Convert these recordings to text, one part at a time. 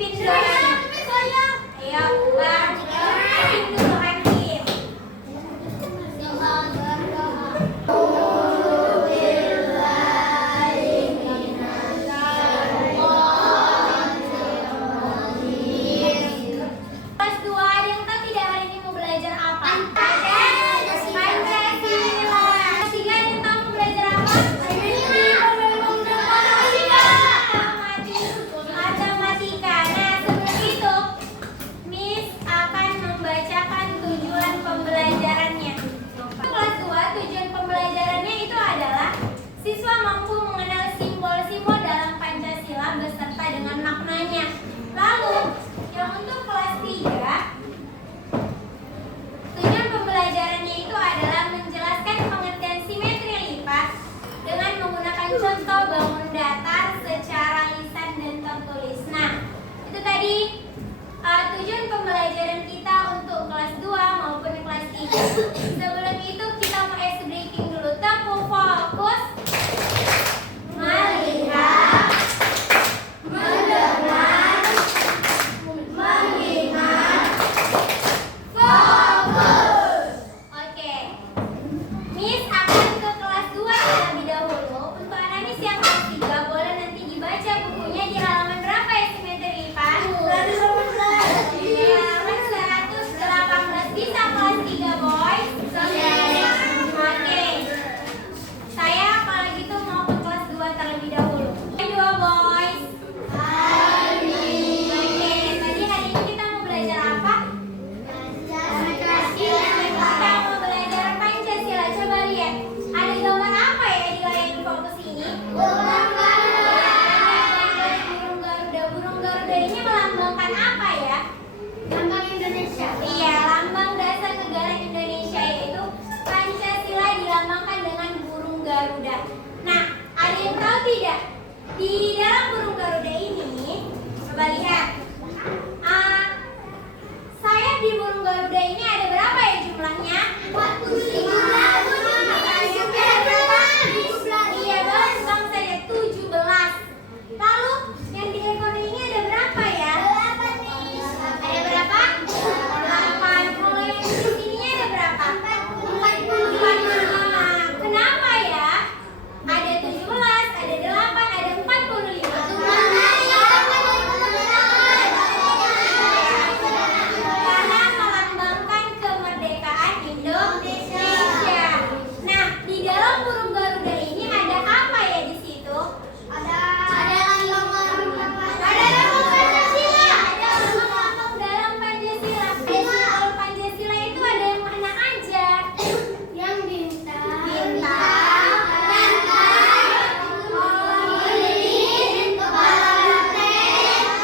pimpin doanya. Ayo, Bang. Hakim dulu, Hakim. Kelas 2 ada yang tahu tidak hari ini mau belajar apa? Pancasila. Kelas 3 ada yang tahu mau belajar apa? Matematika. Nah, sebelum itu Miss akan membacakan tujuan pembelajarannya. Kelas 2 tujuan pembelajarannya itu adalah siswa mampu mengenal simbol-simbol dalam Pancasila beserta dengan maknanya. Lalu yang untuk kelas 3 tujuan pembelajarannya itu adalah menjelaskan pengertian simetri lipat dengan menggunakan contoh bangun datar secara lisan dan tertulis. Nah, itu tadi tujuan pembelajaran kita untuk kelas 2 maupun kelas 3. Sebelum itu kita mau ice breaking dulu. Tempo fokus, melihat, mendengar, mengingat, fokus. Oke, Miss akan ke kelas 2 terlebih dahulu. Untuk anak Miss yang kelas 3 boleh nanti dibaca bukunya di halaman berapa ya simetri lipat? Di halaman 118. Bisa kelas 3 boys? Oke. Saya kalau gitu mau ke kelas 2 terlebih dahulu. Yang 2 boys. Oke, tadi hari ini kita mau belajar apa? Pancasila. Kita mau belajar Pancasila. Coba lihat. Ada gambar apa ya di layar fokus ini? Burung Garuda. Burung Garuda ini melambangkan apa ya? Lambang Indonesia. Iya, lambang dasar negara Indonesia yaitu Pancasila dilambangkan dengan burung Garuda. Nah, ada yang tahu tidak? Di dalam burung Garuda ini, coba lihat. Sayap di burung Garuda ini ada berapa ya jumlahnya? 45. Iya, bagus bang saya 17. Lalu yang di ekor ini ada berapa ya? Ada berapa? 8. Kalau yang di sininya ada berapa? 45. Kenapa ya? Ada 17, ada 8, ada 45. Karena melambangkan kemerdekaan Indonesia. Nah, di dalam burung Garuda ini ada apa ya di situ? Ada lambang Pancasila. Ada lambang dalam Pancasila. Simbol Pancasila itu ada yang mana aja? Yang bintang. Lilin,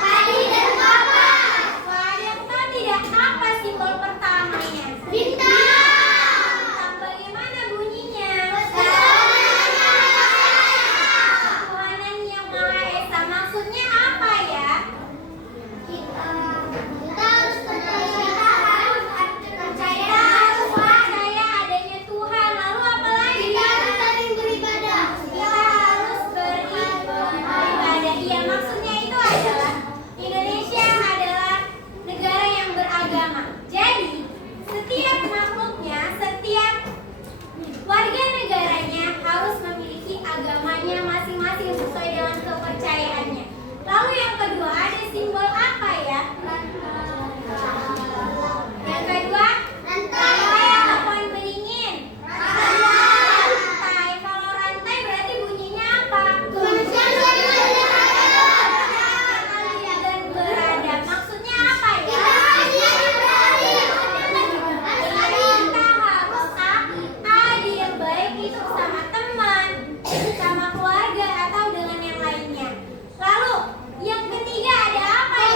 padi dan kapas. Wah, yang tahu tidak apa simbol pertamanya? Bintang. Bagaimana bunyinya? Tuhanan yang Maha Esa. Maksudnya apa ya? Kita harus percaya adanya Tuhan. Lalu apa lagi? Kita harus saling beribadah. Iya, maksudnya itu adalah Indonesia adalah negara yang beragama. Jadi, setiap makhluknya, setiap warga negaranya harus memiliki agamanya masing-masing sesuai dengan kepercayaannya. Lalu yang kedua, ada simbol apa ya? Yang kedua, rantai atau pohon beringin. Rantai. Kalau rantai berarti bunyinya apa? Dan beradab. Maksudnya apa ya? Kita harus adil, baik itu sama teman, sama keluarga atau dengan yang lainnya. Lalu yang ketiga ada apa ya?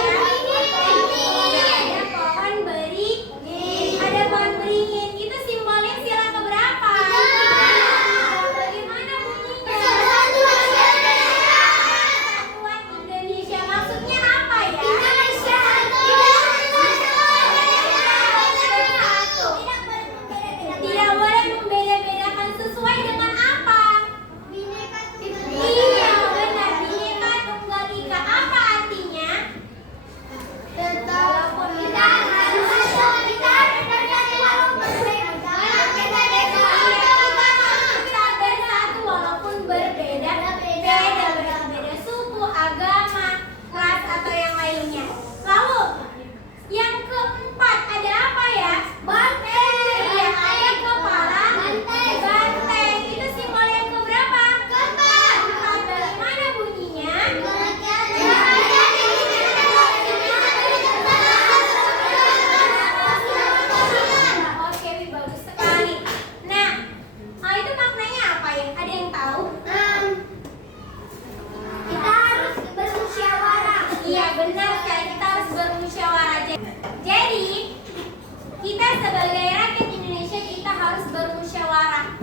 sebagai rakyat Indonesia kita harus bermusyawarah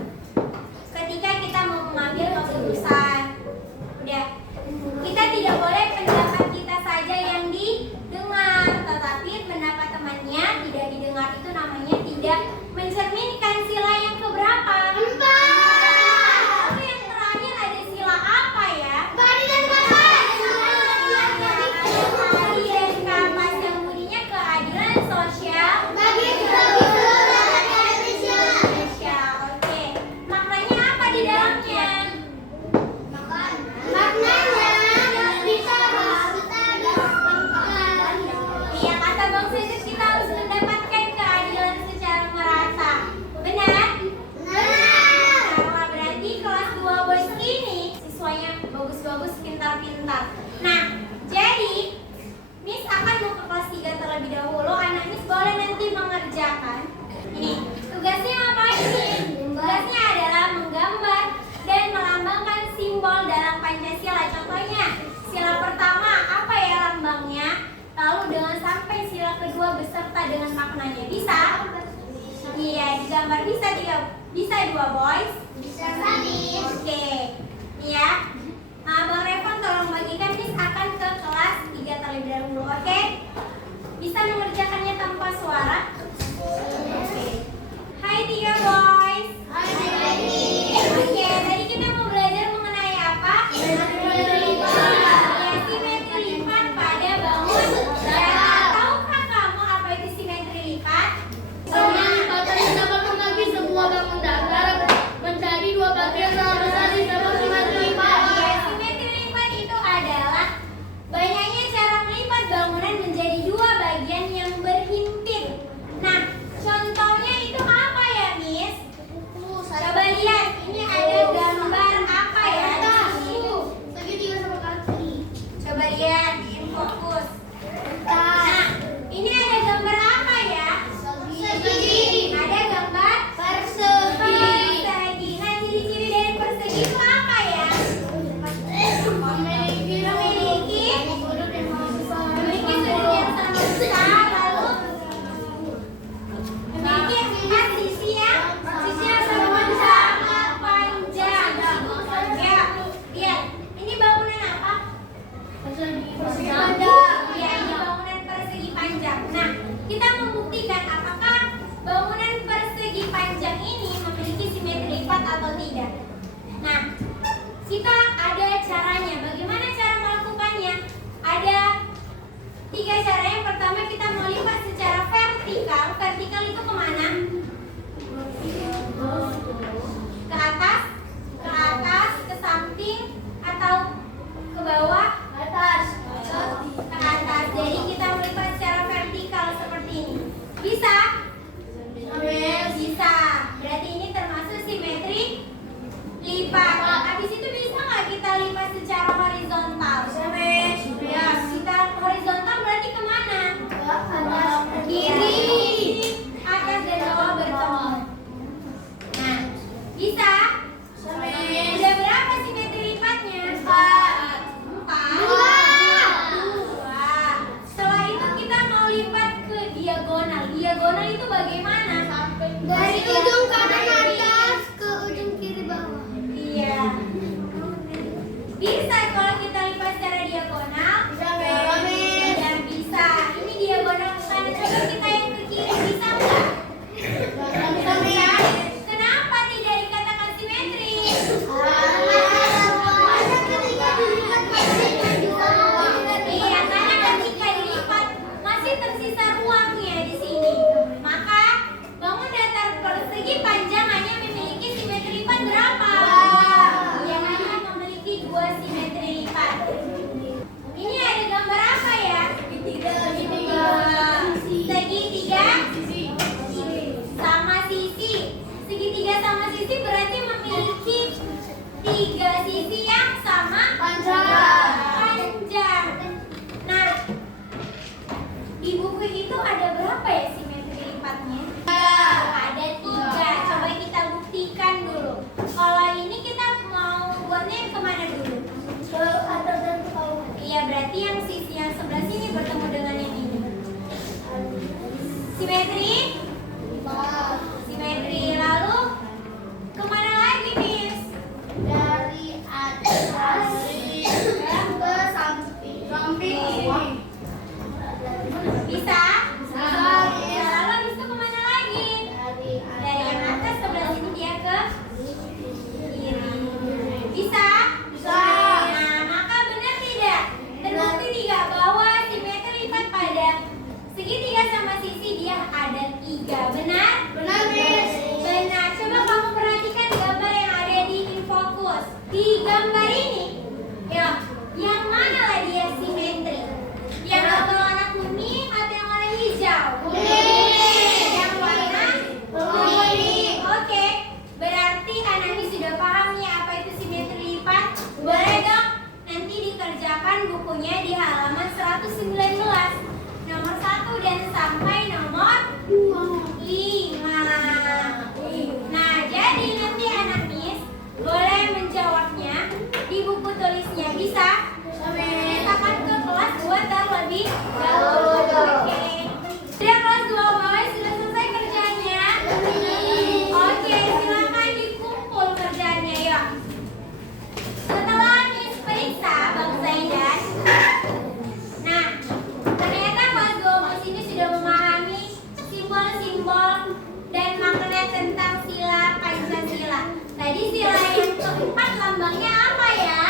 ketika kita mau mengambil keputusan. Udah, kita tidak boleh pendapat kita saja yang didengar, tetapi pendapat temannya tidak didengar. Itu namanya tidak mencerminkan sila yang keberapa? 4. Lalu yang terakhir ada sila apa ya? Keadilan kapas yang bunyinya keadilan sosial. Oke, maknanya apa di dalamnya? Iya, kata Bang Sejus kita harus mendapatkan keadilan secara merata. Benar? Nah, berarti kelas 2 boys ini siswanya bagus-bagus, pintar-pintar. Nah, jadi Miss akan mau ke kelas 3 terlebih dahulu. Anak Miss boleh nanti mengerjakan. Ini, tugasnya apa ini? Tugasnya adalah menggambar dan melambangkan simbol dalam Pancasila. Contohnya, sila pertama apa ya lambangnya? Lalu dengan sampai sila kedua beserta dengan maknanya. Bisa? Iya, digambar bisa 2 boys? Bisa. Oke. Iya. Nah, Bang Revon tolong bagikan, Miss akan ke kelas 3 terlebih dahulu. Oke? Bisa mengerjakannya tanpa suara? Oke. Hai 3 boys. Oke, tadi kita mau belajar mengenai apa? Simetri lipat pada bangun datar. Tahukah kamu apa itu simetri lipat? Lipatan dapat membagi sebuah bangun datar menjadi 2 bagian sama-sama disebut simetri lipat. Iya, simetri lipat itu adalah banyaknya cara melipat bangunan menjadi 2 bagian yang berhimpit. Nah, contohnya itu apa ya, Miss? Coba lihat, ini ada gambar apa ya di sini? Segitiga sama kaki. Coba lihat, in fokus. Nah, ini ada gambar apa ya? Persegi. Ada gambar persegi. Nah, ciri-ciri dari persegi itu apa ya? Memiliki sudut yang sama besar. Lalu memiliki sisi yang sama panjang. Ya, lihat. Ini bangunan apa? Ya, ini bangunan persegi panjang. Nah, kita membuktikan apakah bangunan persegi panjang ini memiliki simetri lipat atau tidak. Nah, kita ada caranya. Bagaimana cara melakukannya? Ada 3 cara. Yang pertama kita melipat secara vertikal. Vertikal itu kemana? Ke atas, ke samping, atau ke bawah? Ke atas. Jadi kita melipat secara vertikal seperti ini. Bisa? Bisa. Berarti ini termasuk simetri lipat. Habis itu bisa nggak kita lipat secara horizontal? Ya, kita horizontal berarti kemana? Ke kiri. Jadi sila yang keempat lambangnya apa ya?